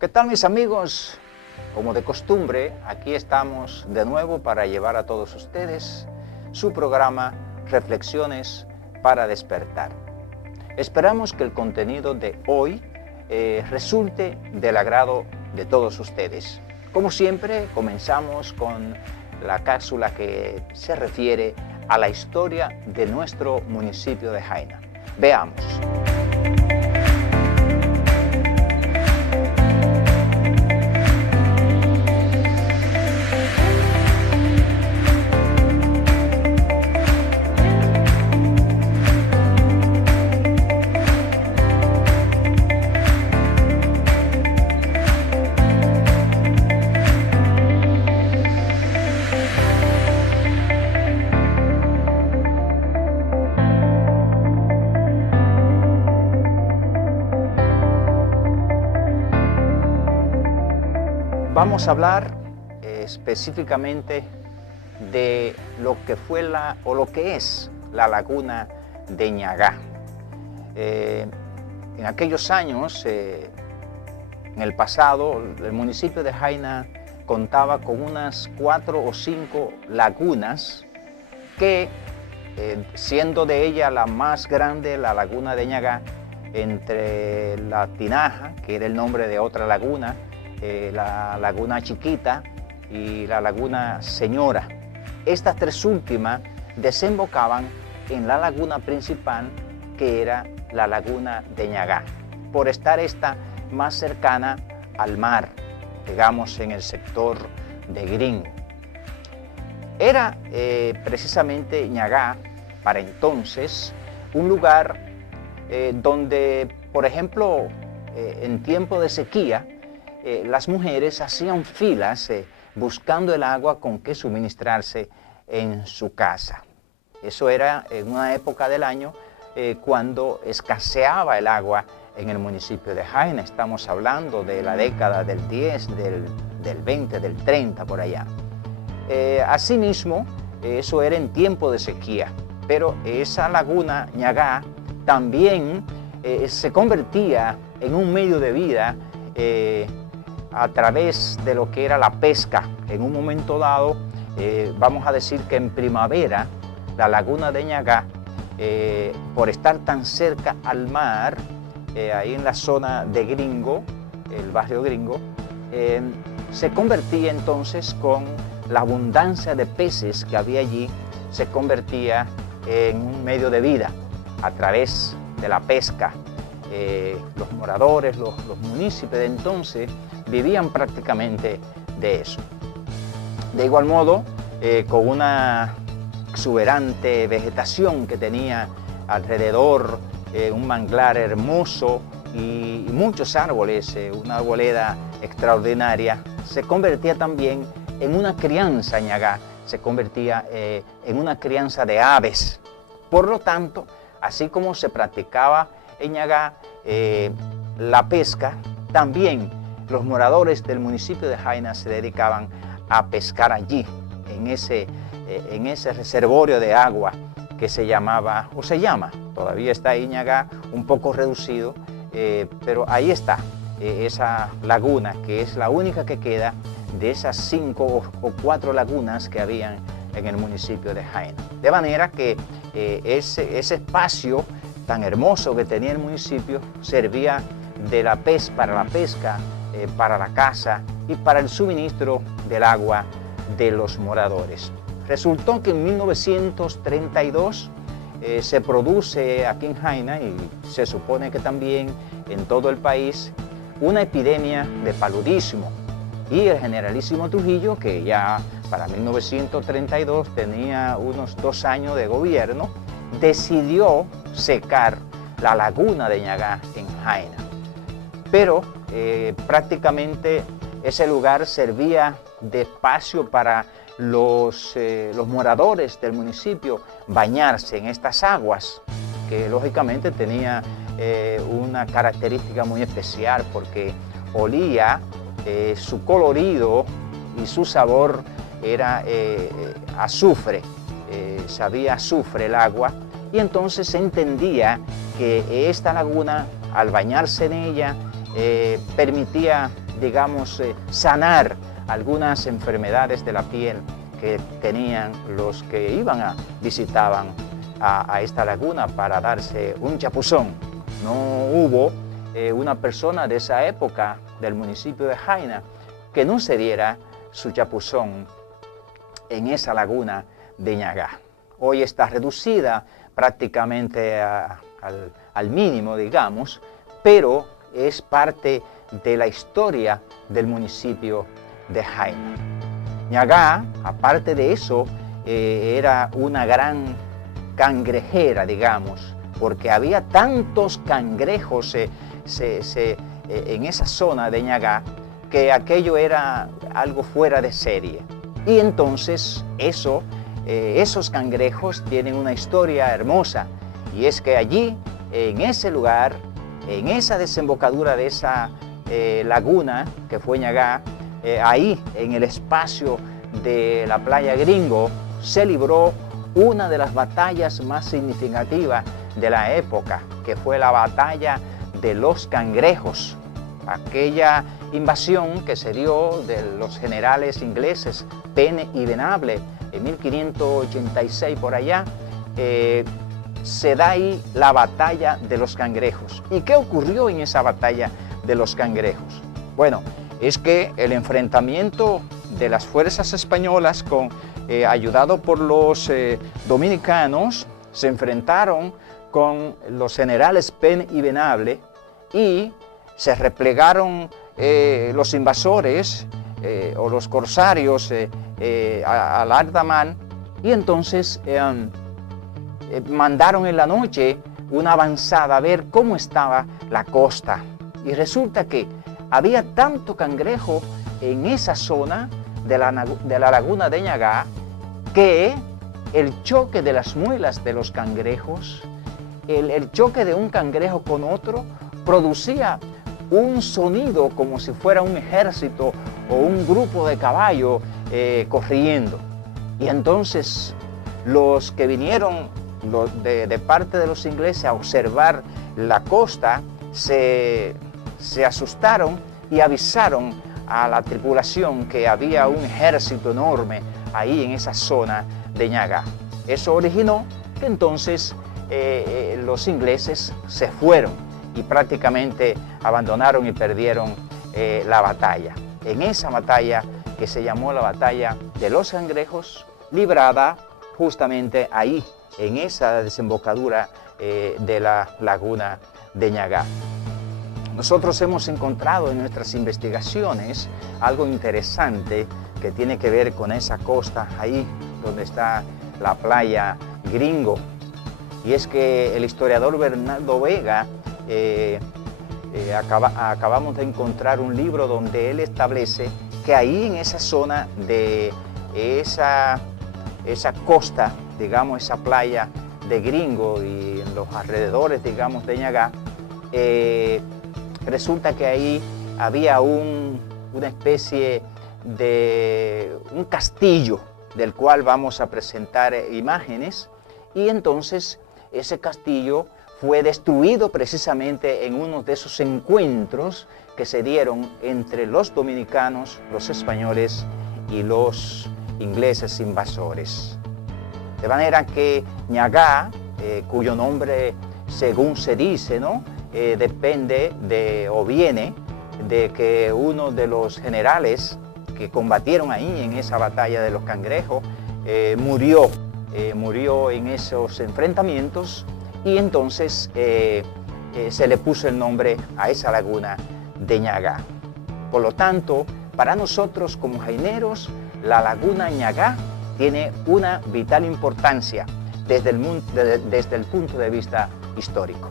¿Qué tal, mis amigos? Como de costumbre, aquí estamos de nuevo para llevar a todos ustedes su programa Reflexiones para Despertar. Esperamos que el contenido de hoy resulte del agrado de todos ustedes. Como siempre, comenzamos con la cápsula que se refiere a la historia de nuestro municipio de Jaina. Veamos. Vamos a hablar específicamente de lo que fue lo que es la laguna de Ñagá. En aquellos años, en el pasado, el municipio de Jaina contaba con unas 4 o 5 lagunas que, siendo de ella la más grande, la laguna de Ñagá, entre la Tinaja, que era el nombre de otra laguna, la laguna Chiquita y la laguna Señora. Estas tres últimas desembocaban en la laguna principal, que era la laguna de Ñagá, por estar esta más cercana al mar, digamos en el sector de Gringo. Era precisamente Ñagá, para entonces, un lugar donde, por ejemplo, en tiempo de sequía, las mujeres hacían filas buscando el agua con que suministrarse en su casa. Eso era en una época del año cuando escaseaba el agua en el municipio de Jaina. Estamos hablando de la década del 10, del 20, del 30, por allá. Asimismo, eso era en tiempo de sequía, pero esa laguna Ñagá también se convertía en un medio de vida a través de lo que era la pesca. En un momento dado, vamos a decir que en primavera, la laguna de Ñagá, por estar tan cerca al mar, ahí en la zona de Gringo, el barrio Gringo, se convertía entonces, con la abundancia de peces que había allí, se convertía en un medio de vida a través de la pesca. Los moradores, los municipios de entonces vivían prácticamente de eso. De igual modo, con una exuberante vegetación que tenía alrededor, un manglar hermoso y muchos árboles, una arboleda extraordinaria, se convertía también en una crianza Ñagá, se convertía en una crianza de aves. Por lo tanto, así como se practicaba en Ñagá la pesca, también los moradores del municipio de Jaina se dedicaban a pescar allí, en ese reservorio de agua que se llamaba, o se llama, todavía está ahí Ñagá, un poco reducido, pero ahí está esa laguna, que es la única que queda de esas 5 o 4 lagunas que habían en el municipio de Jaina. De manera que ese espacio tan hermoso que tenía el municipio servía para la pesca, para la caza y para el suministro del agua de los moradores. Resultó que en 1932 se produce aquí en Jaina, y se supone que también en todo el país, una epidemia de paludismo. Y el generalísimo Trujillo, que ya para 1932 tenía unos 2 años de gobierno, decidió secar la laguna de Ñagá en Jaina. Pero prácticamente ese lugar servía de espacio para los moradores del municipio bañarse en estas aguas, que lógicamente tenía una característica muy especial, porque olía, su colorido y su sabor era azufre, sabía azufre el agua, y entonces se entendía que esta laguna, al bañarse en ella, permitía digamos, sanar algunas enfermedades de la piel que tenían los que visitaban a esta laguna para darse un chapuzón. No hubo una persona de esa época del municipio de Jaina que no se diera su chapuzón en esa laguna de Ñagá. Hoy está reducida prácticamente al mínimo, digamos, pero es parte de la historia del municipio de Jaina. Ñagá, aparte de eso, era una gran cangrejera, digamos, porque había tantos cangrejos en esa zona de Ñagá que aquello era algo fuera de serie. Y entonces esos cangrejos tienen una historia hermosa, y es que allí, en ese lugar, en esa desembocadura de esa laguna que fue Ñagá, ahí en el espacio de la playa Gringo, se libró una de las batallas más significativas de la época, que fue la batalla de los cangrejos. Aquella invasión que se dio de los generales ingleses Penn y Venable en 1586 por allá, se da ahí la batalla de los cangrejos. ¿Y qué ocurrió en esa batalla de los cangrejos? Bueno, es que el enfrentamiento de las fuerzas españolas ayudado por los dominicanos, se enfrentaron con los generales Penn y Venable y se replegaron los invasores o los corsarios al alta mar, y entonces mandaron en la noche una avanzada a ver cómo estaba la costa. Y resulta que había tanto cangrejo en esa zona de la laguna de Ñagá que el choque de las muelas de los cangrejos, el choque de un cangrejo con otro, producía un sonido como si fuera un ejército o un grupo de caballos corriendo. Y entonces los que vinieron de parte de los ingleses a observar la costa se asustaron y avisaron a la tripulación que había un ejército enorme ahí en esa zona de Ñagá. Eso originó que entonces los ingleses se fueron y prácticamente abandonaron y perdieron la batalla. En esa batalla que se llamó la batalla de los cangrejos, librada justamente ahí, en esa desembocadura de la laguna de Ñagá. Nosotros hemos encontrado en nuestras investigaciones algo interesante que tiene que ver con esa costa ahí donde está la playa Gringo. Y es que el historiador Bernardo Vega, acabamos de encontrar un libro donde él establece que ahí en esa zona de esa costa, digamos, esa playa de Gringo y en los alrededores, digamos, de Ñagá, resulta que ahí había una especie de un castillo del cual vamos a presentar imágenes, y entonces ese castillo fue destruido precisamente en uno de esos encuentros que se dieron entre los dominicanos, los españoles y los ingleses invasores. De manera que Ñagá, cuyo nombre, según se dice, ¿no?, depende o viene de que uno de los generales que combatieron ahí en esa batalla de los cangrejos murió en esos enfrentamientos, y entonces se le puso el nombre a esa laguna de Ñagá. Por lo tanto, para nosotros como jaineros, la laguna Ñagá tiene una vital importancia desde el punto de vista histórico.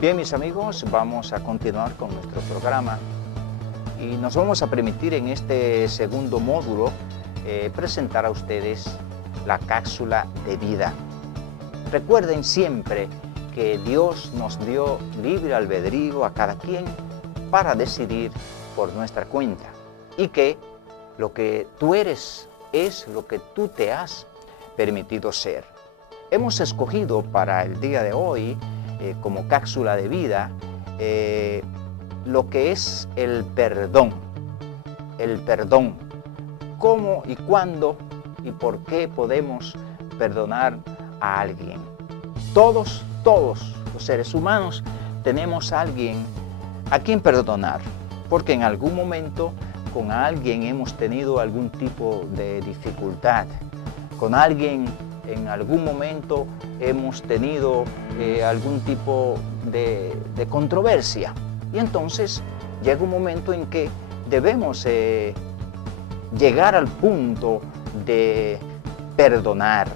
Bien, mis amigos, vamos a continuar con nuestro programa y nos vamos a permitir en este segundo módulo presentar a ustedes la cápsula de vida. Recuerden siempre que Dios nos dio libre albedrío a cada quien para decidir por nuestra cuenta, y que lo que tú eres es lo que tú te has permitido ser. hemos escogido para el día de hoy, como cápsula de vida, lo que es el perdón. El perdón. ¿Cómo y cuándo y por qué podemos perdonar a alguien? Todos los seres humanos tenemos a alguien a quien perdonar, porque en algún momento con alguien hemos tenido algún tipo de dificultad, con alguien en algún momento hemos tenido algún tipo de controversia. Y entonces llega un momento en que debemos llegar al punto de perdonar,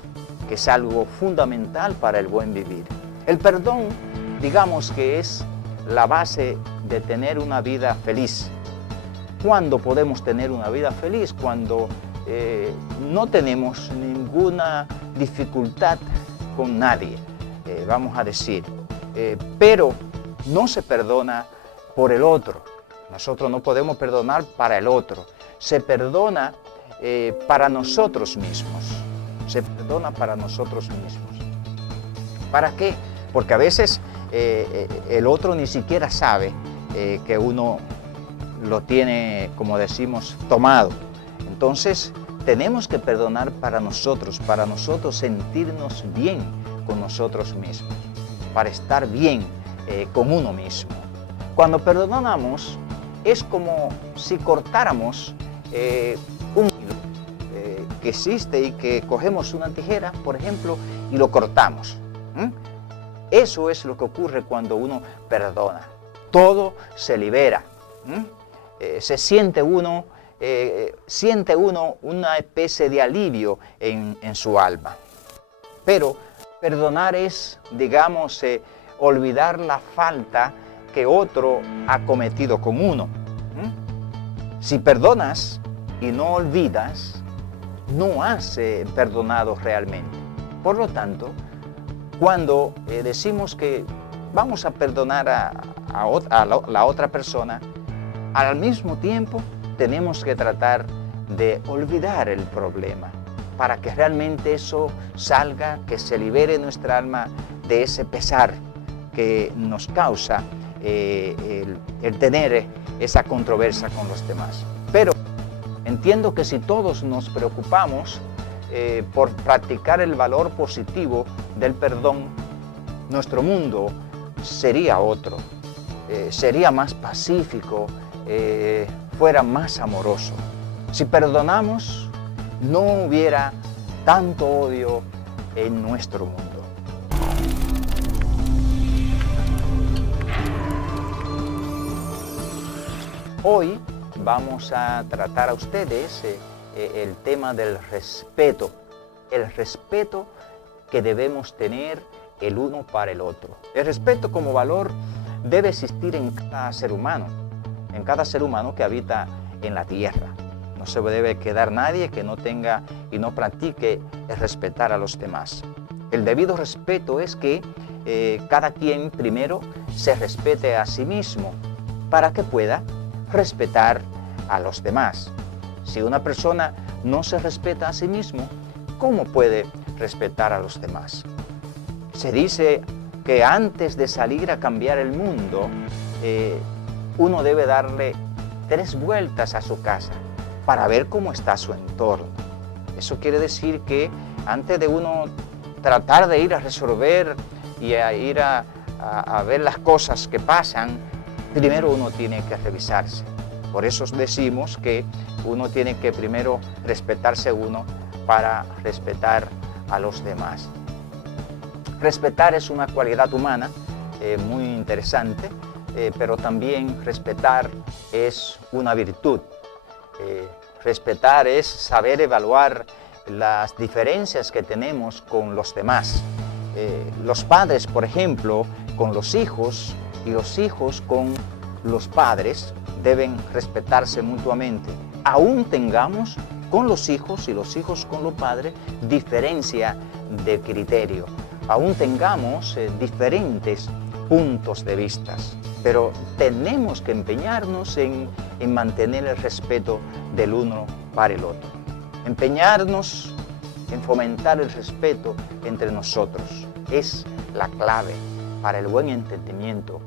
que es algo fundamental para el buen vivir. El perdón, digamos que es la base de tener una vida feliz. ¿Cuándo podemos tener una vida feliz? Cuando no tenemos ninguna dificultad con nadie, vamos a decir. Pero no se perdona por el otro. Nosotros no podemos perdonar para el otro. Se perdona para nosotros mismos. Se perdona para nosotros mismos. ¿Para qué? Porque a veces el otro ni siquiera sabe que uno lo tiene, como decimos, tomado. Entonces, tenemos que perdonar para nosotros sentirnos bien con nosotros mismos, para estar bien con uno mismo. Cuando perdonamos, es como si cortáramos un hilo que existe y que cogemos una tijera, por ejemplo, y lo cortamos. Eso es lo que ocurre cuando uno perdona. Todo se libera. Se siente uno una especie de alivio en su alma. Pero perdonar es, digamos, olvidar la falta que otro ha cometido con uno. Si perdonas y no olvidas, no has perdonado realmente. Por lo tanto, cuando decimos que vamos a perdonar a la otra persona, al mismo tiempo tenemos que tratar de olvidar el problema para que realmente eso salga, que se libere nuestra alma de ese pesar que nos causa el tener esa controversia con los demás. Pero entiendo que si todos nos preocupamos por practicar el valor positivo del perdón, nuestro mundo sería otro, sería más pacífico, fuera más amoroso. Si perdonamos, no hubiera tanto odio en nuestro mundo. Hoy vamos a tratar a ustedes el tema del respeto, el respeto que debemos tener el uno para el otro. El respeto como valor debe existir en cada ser humano que habita en la tierra. No se debe quedar nadie que no tenga y no practique el respetar a los demás. El debido respeto es que cada quien primero se respete a sí mismo para que pueda respetar a los demás. Si una persona no se respeta a sí mismo, ¿cómo puede respetar a los demás? Se dice que antes de salir a cambiar el mundo, uno debe darle 3 vueltas a su casa para ver cómo está su entorno. Eso quiere decir que antes de uno tratar de ir a resolver y a ir a ver las cosas que pasan, primero uno tiene que revisarse. Por eso decimos que uno tiene que primero respetarse uno para respetar a los demás. Respetar es una cualidad humana muy interesante, pero también respetar es una virtud. Respetar es saber evaluar las diferencias que tenemos con los demás. Los padres, por ejemplo, con los hijos y los hijos con los padres deben respetarse mutuamente. Aún tengamos con los hijos y los hijos con los padres diferencia de criterio. Aún tengamos diferentes puntos de vista, pero tenemos que empeñarnos en mantener el respeto del uno para el otro. Empeñarnos en fomentar el respeto entre nosotros. Es la clave para el buen entendimiento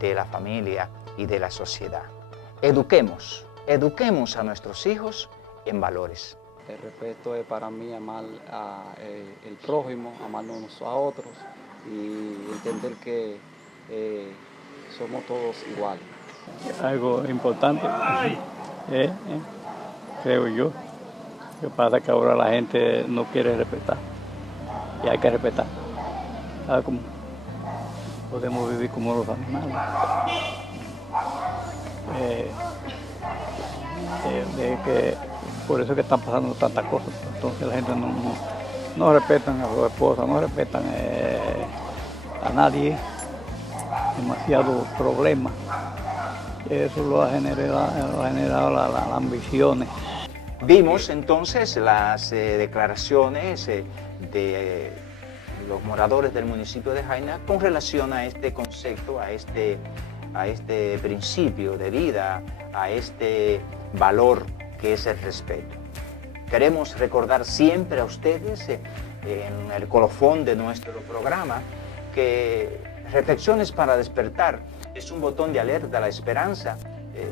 de la familia y de la sociedad. Eduquemos a nuestros hijos en valores. El respeto es para mí amar el prójimo, amarnos unos a otros y entender que somos todos iguales. Algo importante, creo yo. Lo que pasa es que ahora la gente no quiere respetar y hay que respetar. ¿Sabes cómo? Podemos vivir como los animales. Por eso es que están pasando tantas cosas. Entonces la gente no respetan a su esposa, no respetan a nadie. Demasiados problemas. Eso lo ha generado las ambiciones. Vimos entonces las declaraciones de los moradores del municipio de Jaina con relación a este concepto, a este principio de vida, a este valor que es el respeto. Queremos recordar siempre a ustedes en el colofón de nuestro programa que Reflexiones para Despertar es un botón de alerta a la esperanza,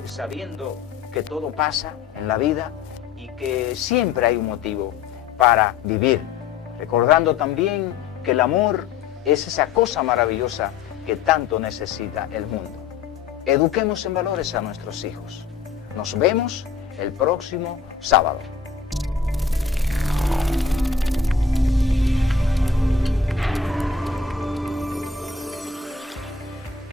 sabiendo que todo pasa en la vida y que siempre hay un motivo para vivir, recordando también que el amor es esa cosa maravillosa que tanto necesita el mundo. Eduquemos en valores a nuestros hijos. Nos vemos el próximo sábado.